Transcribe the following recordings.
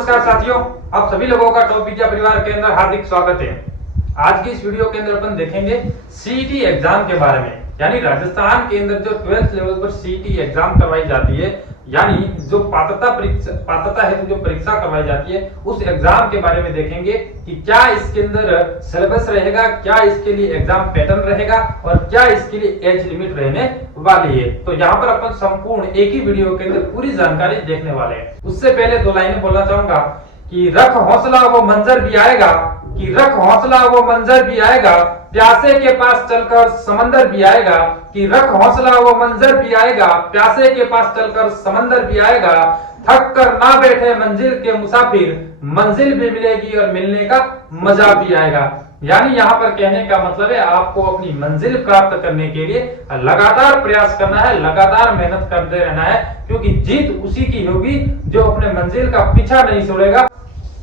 नमस्कार साथियों, आप सभी लोगों का टॉप विद्या परिवार के अंदर हार्दिक स्वागत है। आज की इस वीडियो के अंदर अपन देखेंगे सीईटी एग्जाम के बारे में। यानी राजस्थान के अंदर जो 12th लेवल पर सीईटी एग्जाम करवाई जाती है, यानी जो पात्रता हेतु जो परीक्षा करवाई जाती है, उस एग्जाम के बारे में देखेंगे कि क्या इसके अंदर सिलेबस रहेगा, क्या इसके लिए एग्जाम पैटर्न रहेगा और क्या इसके लिए एज लिमिट रहने वाली है। तो यहाँ पर अपन संपूर्ण एक ही वीडियो के अंदर पूरी जानकारी देखने वाले हैं। उससे पहले दो लाइनें बोलना चाहूंगा कि रख हौसला वो मंजर भी आएगा, कि रख हौसला वो मंजर भी आएगा, प्यासे के पास चलकर समंदर भी आएगा, कि रख हौसला वो मंजर भी आएगा, प्यासे के पास चलकर समंदर भी आएगा, थक कर ना बैठे मंजिल के मुसाफिर, मंजिल भी मिलेगी और मिलने का मजा भी आएगा। यानी यहाँ पर कहने का मतलब है आपको अपनी मंजिल प्राप्त करने के लिए लगातार प्रयास करना है, लगातार मेहनत करते रहना है, क्योंकि जीत उसी की होगी जो अपने मंजिल का पीछा नहीं छोड़ेगा,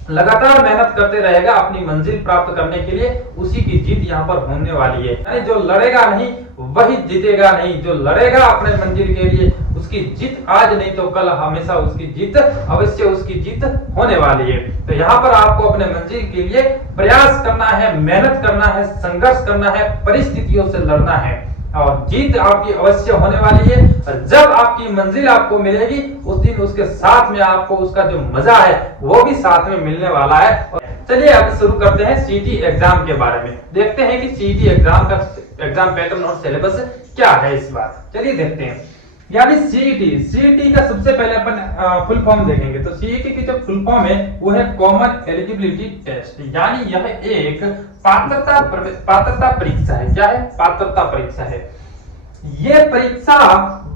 लगातार मेहनत करते रहेगा अपनी मंजिल प्राप्त करने के लिए, उसी की जीत यहाँ पर होने वाली है। यानी जो लड़ेगा नहीं वही जीतेगा नहीं, जो लड़ेगा अपने मंजिल के लिए उसकी जीत आज नहीं तो कल हमेशा उसकी जीत अवश्य उसकी जीत होने वाली है। तो यहाँ पर आपको अपने मंजिल के लिए प्रयास करना है, मेहनत करना है, संघर्ष करना है, परिस्थितियों से लड़ना है और जीत आपकी अवश्य होने वाली है। और जब आपकी मंजिल आपको मिलेगी उस दिन उसके साथ में आपको उसका जो मजा है वो भी साथ में मिलने वाला है। चलिए अब शुरू करते हैं सीईटी एग्जाम के बारे में। देखते हैं कि सीईटी एग्जाम का एग्जाम पैटर्न और सिलेबस क्या है इस बार। चलिए देखते हैं। यानी सीईटी का सबसे पहले अपन फुल फॉर्म देखेंगे। तो सीईटी की जो फुल फॉर्म है वो है कॉमन एलिजिबिलिटी टेस्ट। यानी यह एक पात्रता परीक्षा है। क्या है? पात्रता परीक्षा है। ये परीक्षा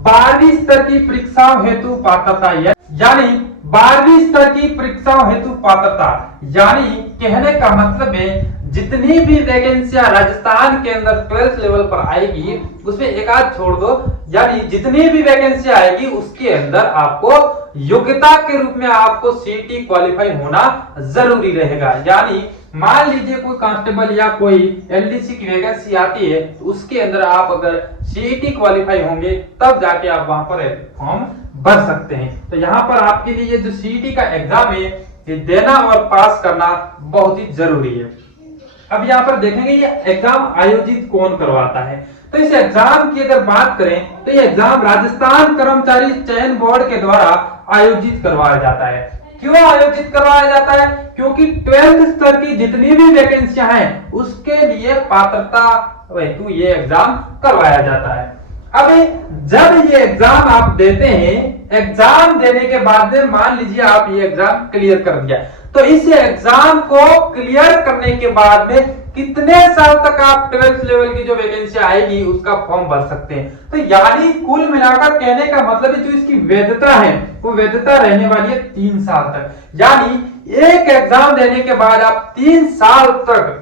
12वीं स्तर की परीक्षाओं हेतु पात्रता है। यानी 12वीं स्तर की परीक्षाओं हेतु पात्रता, यानी कहने का मतलब है जितनी भी वैकेंसियां राजस्थान के अंदर 12th लेवल पर आएगी उसमें एक आध छोड़ दो, यानी जितनी भी वैकेंसी आएगी उसके अंदर आपको योग्यता के रूप में आपको सीईटी क्वालिफाई होना जरूरी रहेगा। यानी मान लीजिए कोई कांस्टेबल या कोई एलडीसी की वैकेंसी आती है तो उसके अंदर आप अगर सीईटी क्वालिफाई होंगे तब जाके आप वहां पर फॉर्म भर सकते हैं। तो यहाँ पर आपके लिए जो सीईटी का एग्जाम है ये देना और पास करना बहुत ही जरूरी है। अब यहाँ पर देखेंगे ये एग्जाम आयोजित कौन करवाता है। तो इस एग्जाम की अगर बात करें तो ये एग्जाम राजस्थान कर्मचारी चयन बोर्ड के द्वारा आयोजित करवाया जाता है। क्यों आयोजित करवाया जाता है? क्योंकि 12th स्तर की जितनी भी वैकेंसियां हैं उसके लिए पात्रता हेतु ये एग्जाम करवाया जाता है। अब जब ये एग्जाम आप देते हैं, एग्जाम देने के बाद में मान लीजिए आप ये एग्जाम क्लियर कर दिया, तो इस एग्जाम को क्लियर करने के बाद में कितने साल तक आप 12th लेवल की जो वैकेंसी आएगी उसका फॉर्म भर सकते हैं। तो यानी कुल मिलाकर कहने का मतलब है जो इसकी वैधता है वो वैधता रहने वाली है 3 साल तक। यानी एक एग्जाम देने के बाद आप 3 साल तक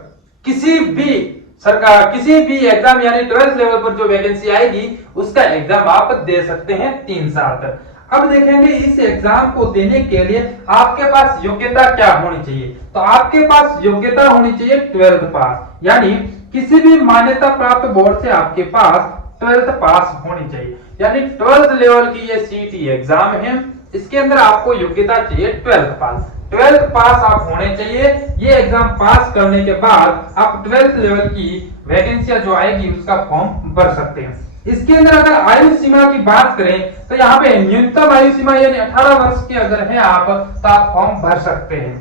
किसी भी एग्जाम यानी 12th लेवल पर जो वैकेंसी आएगी उसका एग्जाम आप दे सकते हैं 3 साल तक। अब देखेंगे इस एग्जाम को देने के लिए आपके पास योग्यता क्या होनी चाहिए। तो आपके पास योग्यता होनी चाहिए 12th पास, यानी किसी भी मान्यता प्राप्त बोर्ड से आपके पास 12th पास होनी चाहिए। यानी 12th लेवल की ये सीईटी एग्जाम है, इसके अंदर आपको योग्यता चाहिए 12th पास। 12th पास आप होने चाहिए। ये एग्जाम पास करने के बाद आप 12th लेवल की वैकेंसियां जो आएगी उसका फॉर्म भर सकते हैं। इसके अंदर अगर आयु सीमा की बात करें तो यहाँ पे न्यूनतम आयु सीमा यानी 18 वर्ष के अगर है आप तो आप फॉर्म भर सकते हैं।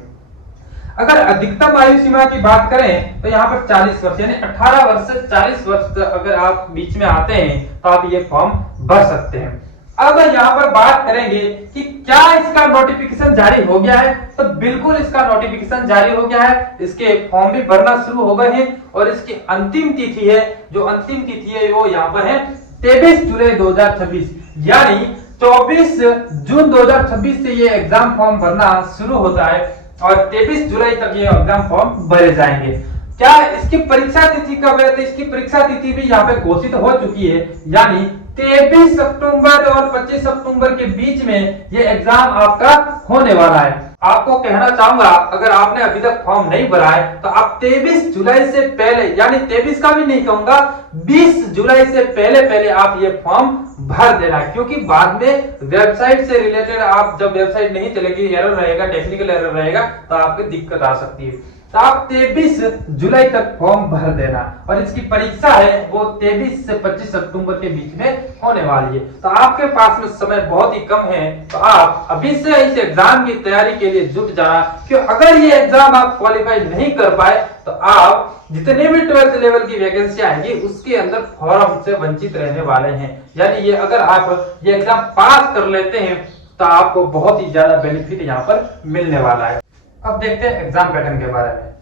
अगर अधिकतम आयु सीमा की बात करें तो यहाँ पर 40 वर्ष यानी 18 वर्ष से 40 वर्ष अगर आप बीच में आते हैं तो आप ये फॉर्म भर सकते हैं। अब यहाँ पर बात करेंगे कि क्या इसका नोटिफिकेशन जारी हो गया है। तो बिल्कुल इसका नोटिफिकेशन जारी हो गया है, इसके फॉर्म भी भरना शुरू हो गए हैं और इसकी अंतिम तिथि है, जो अंतिम तिथि है वो यहाँ पर है 23 जुलाई 2026। यानी 24 जून 2026 से ये एग्जाम फॉर्म भरना शुरू होता है और 23 जुलाई तक ये एग्जाम फॉर्म भरे जाएंगे। क्या इसकी परीक्षा तिथि कब है? तो इसकी परीक्षा तिथि भी यहाँ पे घोषित हो चुकी है, यानी 23 अक्टूबर और 25 अक्टूबर के बीच में ये एग्जाम आपका होने वाला है। आपको कहना चाहूंगा, अगर आपने अभी तक फॉर्म नहीं भरा है तो आप 23 जुलाई से पहले, यानी 23 का भी नहीं कहूंगा, 20 जुलाई से पहले आप ये फॉर्म भर देना, क्योंकि बाद में वेबसाइट से रिलेटेड आप जब वेबसाइट नहीं चलेगी, एरर रहेगा, टेक्निकल एरर रहेगा, तो आपको दिक्कत आ सकती है। तो आप 23 जुलाई तक फॉर्म भर देना, और इसकी परीक्षा है वो 23 से 25 अक्टूबर के बीच में होने वाली है। तो आपके पास में समय बहुत ही कम है, तो आप अभी से इस एग्जाम की तैयारी के लिए जुट जाना, क्योंकि अगर ये एग्जाम आप क्वालिफाई नहीं कर पाए तो आप जितने भी 12th लेवल की वैकेंसी आएंगी उसके अंदर फॉर्म से वंचित रहने वाले हैं। यानी ये अगर आप ये एग्जाम पास कर लेते हैं तो आपको बहुत ही ज्यादा बेनिफिट यहाँ पर मिलने वाला है। अब देखते हैं एग्जाम पैटर्न के बारे में,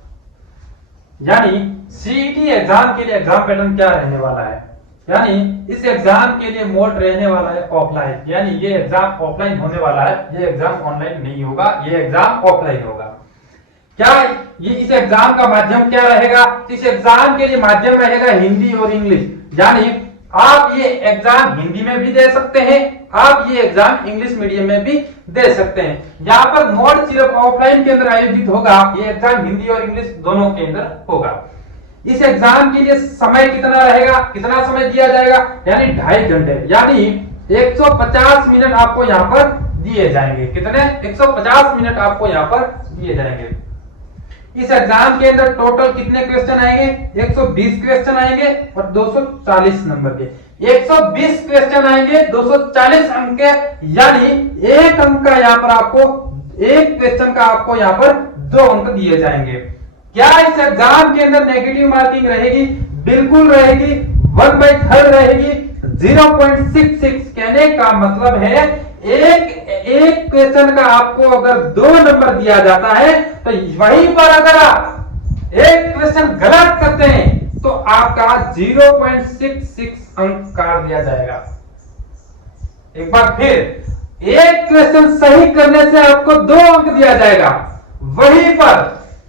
यानी सीईटी एग्जाम के लिए एग्जाम पैटर्न क्या रहने वाला है। यानी इस एग्जाम के लिए मोड रहने वाला है ऑफलाइन, यानी ये एग्जाम ऑफलाइन होने वाला है, ये एग्जाम ऑनलाइन नहीं होगा, ये एग्जाम ऑफलाइन होगा। क्या ये इस एग्जाम का माध्यम क्या रहेगा? इस एग्जाम के लिए माध्यम रहेगा हिंदी और इंग्लिश, यानी आप ये एग्जाम हिंदी में भी दे सकते हैं, आप ये एग्जाम इंग्लिश मीडियम में भी दे सकते हैं। यहाँ पर मोड सिर्फ ऑफलाइन के अंदर आयोजित होगा, ये एग्जाम हिंदी और इंग्लिश दोनों के अंदर होगा। इस एग्जाम के लिए समय कितना रहेगा, कितना समय दिया जाएगा? यानी 2.5 घंटे, यानी 150 मिनट आपको यहाँ पर दिए जाएंगे। कितने? 150 मिनट आपको यहाँ पर दिए जाएंगे। इस एग्जाम के अंदर टोटल कितने क्वेश्चन आएंगे? 120 क्वेश्चन आएंगे और 240 नंबर के। 120 क्वेश्चन आएंगे, 240 अंक के, यानी एक अंक का यहाँ पर आपको, एक क्वेश्चन का आपको यहाँ पर 2 अंक दिए जाएंगे। क्या इस एग्जाम के अंदर नेगेटिव मार्किंग रहेगी? बिल्कुल रहेगी, 1/3 रहेगी। 0.66 कहने का मतलब है एक क्वेश्चन का आपको अगर 2 नंबर दिया जाता है तो वहीं पर अगर आप एक क्वेश्चन गलत करते हैं तो आपका 0.66 अंक काट दिया जाएगा। एक बार फिर, एक क्वेश्चन सही करने से आपको 2 अंक दिया जाएगा, वहीं पर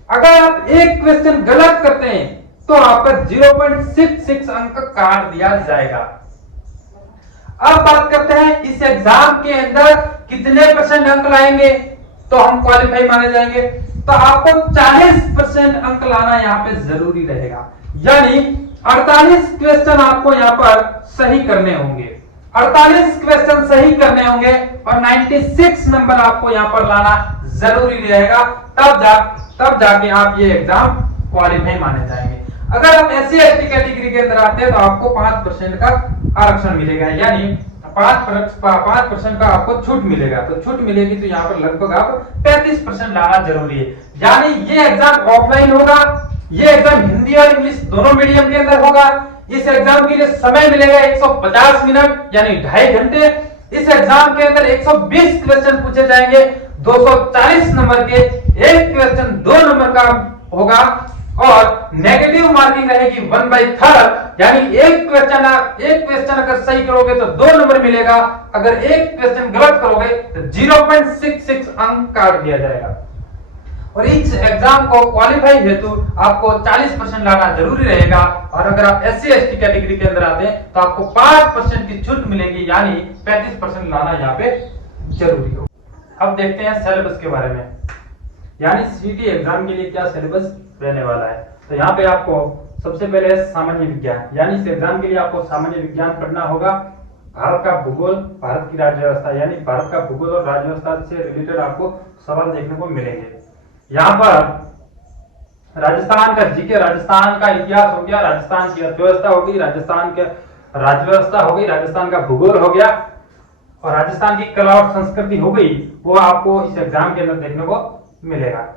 अगर आप एक क्वेश्चन गलत करते हैं तो आपका 0.66 अंक काट दिया जाएगा। अब बात करते हैं इस एग्जाम के अंदर कितने % अंक लाएंगे तो हम क्वालिफाई माने जाएंगे। तो आपको 40% अंक लाना यहाँ पे जरूरी रहेगा, यानी 48 क्वेश्चन आपको यहाँ पर सही करने होंगे, 48 क्वेश्चन सही करने होंगे और 96 नंबर आपको यहाँ पर लाना जरूरी रहेगा, तब जाके आप ये एग्जाम क्वालिफाई माने जाएंगे। अगर आप SC ST कैटेगरी के अंदर आते हैं तो आपको 5% का आरक्षण मिलेगा, यानी 5% का आपको छूट मिलेगा। तो छूट मिलेगी तो यहाँ पर लगभग आप 35% लाना जरूरी है। यानी ये एग्जाम ऑफलाइन होगा, ये एग्जाम हिंदी और इंग्लिश दोनों मीडियम के अंदर होगा। इस एग्जाम के लिए समय मिलेगा 150 मिनट, यानी 2.5 घंटे। इस एग्जाम के अंदर 120 क्वेश्चन पूछे जाएंगे, 240 नंबर के, एक क्वेश्चन 2 नंबर का होगा और नेगेटिव मार्किंग रहेगी 1/3, यानी एक क्वेश्चन अगर सही करोगे तो 2 नंबर मिलेगा, अगर एक क्वेश्चन गलत करोगे तो 0.66 अंक काट दिया जाएगा। और इस एग्जाम को क्वालिफाई हेतु आपको 40% लाना जरूरी रहेगा, और अगर आप SC ST कैटेगरी के अंदर आते हैं तो आपको 5% की छूट मिलेगी, यानी 35% लाना यहाँ पे जरूरी हो। अब देखते हैं सिलेबस के बारे में, यानी सीटी एग्जाम के लिए क्या सिलेबस रहने वाला है। तो यहाँ पे आपको सबसे पहले सामान्य विज्ञान, यानी इस एग्जाम के लिए आपको सामान्य विज्ञान पढ़ना होगा। भारत का भूगोल, भारत की राज्य व्यवस्था, यानी भारत का भूगोल और राज्य व्यवस्था से रिलेटेड आपको सवाल देखने को मिलेंगे। यहाँ पर राजस्थान का जीके, राजस्थान का इतिहास हो गया, राजस्थान की अर्थव्यवस्था होगी, राजस्थान के राज्य व्यवस्था हो गई, राजस्थान का भूगोल हो गया, और राजस्थान की कला और संस्कृति हो गई, वो आपको इस एग्जाम के अंदर देखने को मिलेगा।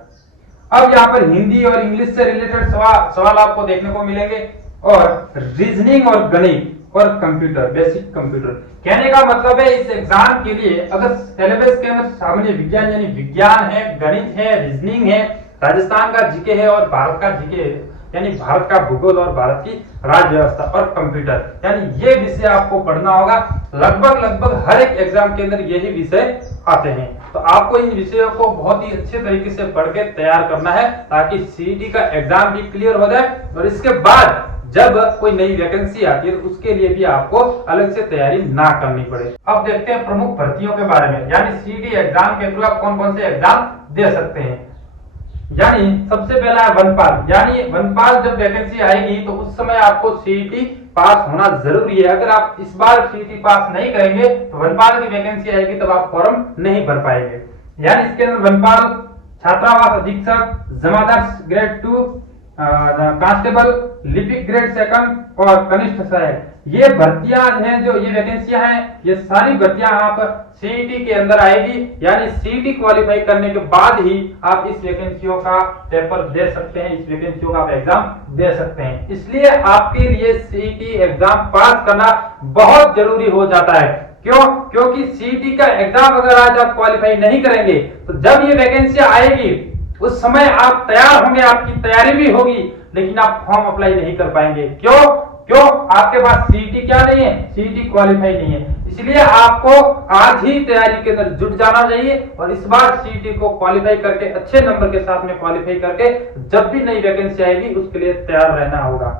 अब यहाँ पर हिंदी और इंग्लिश से रिलेटेड सवाल आपको देखने को मिलेंगे, और रीजनिंग और गणित और कंप्यूटर, बेसिक कंप्यूटर। कहने का मतलब है इस एग्जाम के लिए अगर सिलेबस के अंदर सामान्य विज्ञान यानी विज्ञान है, गणित है, रीजनिंग है, राजस्थान का जीके है और भारत का जीके है, यानी भारत का भूगोल और भारत की राज्य व्यवस्था और कंप्यूटर, यानी ये विषय आपको पढ़ना होगा। लगभग हर एक एग्जाम के अंदर यही विषय आते हैं, तो आपको इन विषयों को बहुत ही अच्छे तरीके से पढ़ के तैयार करना है, ताकि सीईटी का एग्जाम भी क्लियर हो जाए और इसके बाद जब कोई नई वैकेंसी आती है तो उसके लिए भी आपको अलग से तैयारी ना करनी पड़े। अब देखते हैं प्रमुख भर्तियों के बारे में, यानी सीईटी एग्जाम के थ्रू आप कौन कौन से एग्जाम दे सकते हैं। यानी सबसे पहला है वनपाल, यानी वनपाल जब वैकेंसी आएगी तो उस समय आपको सीईटी पास होना जरूरी है। अगर आप इस बार सीईटी पास नहीं करेंगे तो वनपाल की वैकेंसी आएगी तब आप फॉर्म नहीं भर पाएंगे। यानी इसके अंदर वनपाल, छात्रावास अधीक्षक, जमादार ग्रेड 2, कांस्टेबल, लिपिक ग्रेड 2 और कनिष्ठ सहायक, ये भर्तियां हैं, जो ये वैकेंसियां हैं, ये सारी भर्तियां आप सीईटी के अंदर आएगी। यानी सीईटी क्वालिफाई करने के बाद ही आप इस वैकेंसियों का पेपर दे सकते हैं, इस वैकेंसियों का आप एग्जाम दे सकते हैं। इसलिए आपके लिए सीईटी एग्जाम पास करना बहुत जरूरी हो जाता है। क्यों? क्योंकि सीईटी का एग्जाम अगर आज आप क्वालिफाई नहीं करेंगे तो जब ये वैकेंसी आएगी उस समय आप तैयार होंगे, आपकी तैयारी भी होगी, लेकिन आप फॉर्म अप्लाई नहीं कर पाएंगे। क्यों? आपके पास सीईटी क्या नहीं है, सीईटी क्वालिफाई नहीं है। इसलिए आपको आज ही तैयारी के अंदर जुट जाना चाहिए और इस बार सीईटी को क्वालिफाई करके, अच्छे नंबर के साथ में क्वालिफाई करके जब भी नई वैकेंसी आएगी उसके लिए तैयार रहना होगा।